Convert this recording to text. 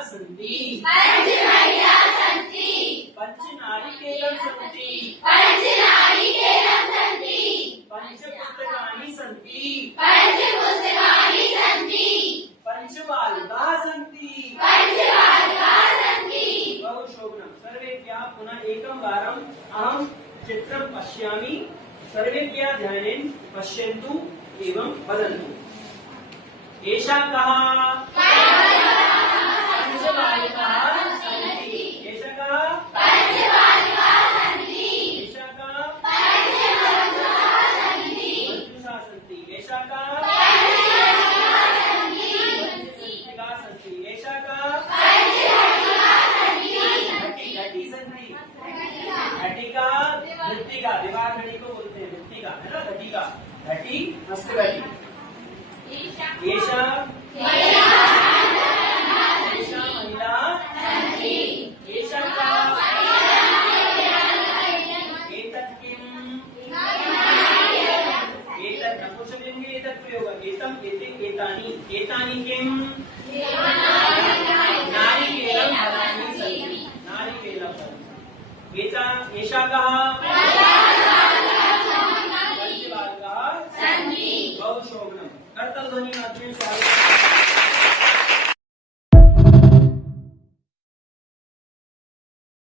सन्ति पंचमहिलाः सन्ति पंचनारिकेलं सन्ति पंचनारिकेलं सन्ति पंचपुस्तकानि सन्ति पंचपुस्तकानि सन्ति पंचबालिकाः सन्ति पंचबालिकाः सन्ति बहु शोभनं। सर्वेभ्यः पुनः एकं वारम् अहं चित्रं पश्यामि, सर्वेभ्यः ध्यानेन पश्यन्तु एवं वदन्तु। एषा कः? पंचबालिकाः सन्ति। एषा कः? पंचबालिकाः सन्ति एषा कः? पंचपुस्तकाः सन्ति मंजुषा सन्ति। एषा कः? पंचपुस्तकाः सन्ति पंचपुस्तिकाः सन्ति। एषा कः? पंचघटिकाः सन्ति घटी सन्ति। घटिका मृत्तिका, दीवार घड़ी को बोलते हैं मृत्तिका, है ना? घटिका, घटी, हस्तघटी। एषा महिला सन्ति एषा का एतत् किम्? एतत् नपुंसकलिङ्गे एतत् प्रयोगः। एतम् एते एतानि एतानि किम्? नारिकेलं फलानि सन्ति। नारिकेलं फलम्। एषा कः? पंचबालिकाः सन्ति बहु शोभनम्। कर्तव्यध्वनि माध्यमेन स्वागतम्।